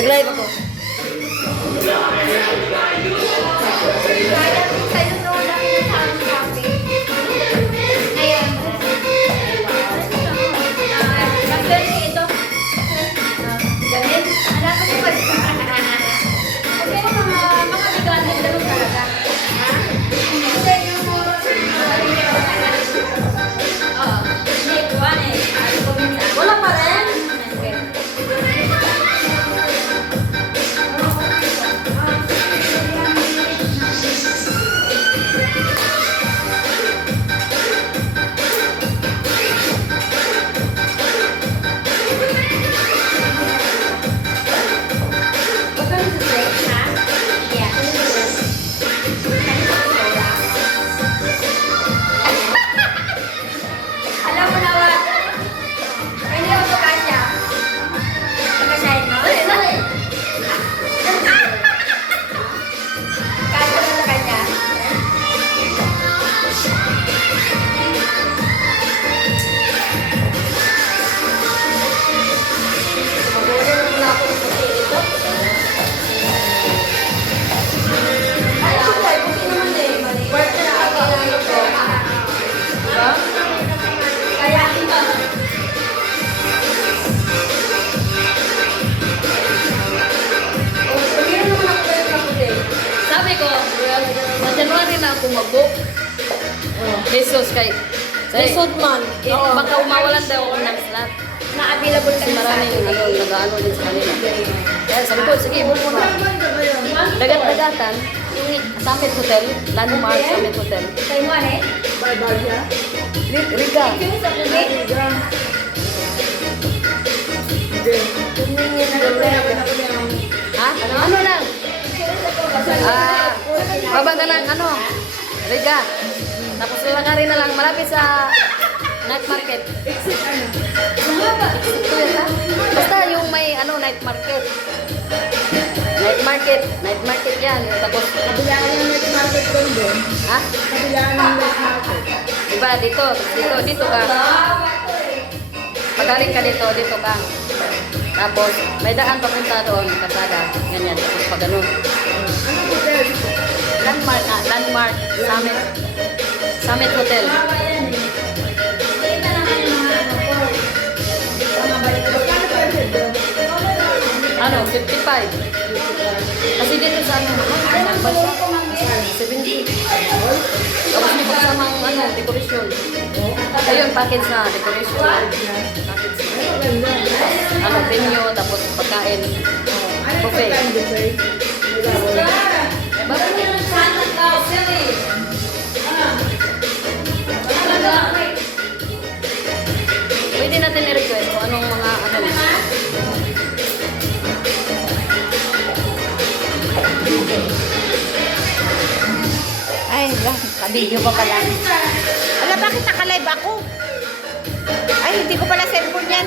Nag-live ako. Kaya sa'yo doon lang yung sabi. Ngayon. Mag-learn ito. Ganun. Anak ko yung pag- Okay, mga biganin lang talaga. Ha? Kasi yung hindi, kuwan eh. Ano ko minsan? Wala pa rin. Alam mo na ba? Hindi ako kasya. Magkasahin mo? Kasya mo sa kanya? Mag-order na ako ng puti ito. Ay, ako tayo. Puti naman eh. Worth na ako. Diba? Kaya ito. Pagkira naman ako tayo ng puti. Sabi ko, sa January na ako mag-book. Jesus kay Lisod man. baka umawalan daw ako ng slot. Na-available Kasi ka na sa maraming atin. nag-ano din sa kanila. Kaya sabi ko, sige, book mo na. Dagat-dagatan, yung Summit Hotel, Landmark Summit Hotel. Kayo mo eh? Barbara. Riga. Yung sa kulit? Ha? Ano lang? Baba ka ng ano? Riga. Tapos lalakarin na lang, malapit sa night market. Basta yung may ano night market. Night market yan. Tapos, Kabilaan yung night market doon din. ha? Kabilaan yung night market. Diba, dito ka. Pagaling ka dito ka. Tapos, may daan papunta doon, kasada. Ganyan, tapos pag ganun. Anong hotel? Landmark, Summit Hotel. Kita naman yung mga ano ko. Mga balik ko. Magkano per head doon? Ano, 55. Kasi dito sa ano, Ano ang kulong ko mang 70. Tapos may kasamang ano, decoration. Ayun, package na, decoration. Package na. Maganda. Ano, venue, tapos pagkain. Ano yung Buffet. pagkain buffet? Wala. Eh, bakit yun ang sana ka, Siri? Pwede natin i-request kung anong mga ano. Ay, ka-video pa pala. Ala, bakit naka-live ako? Ay, hindi ko pala cellphone yan.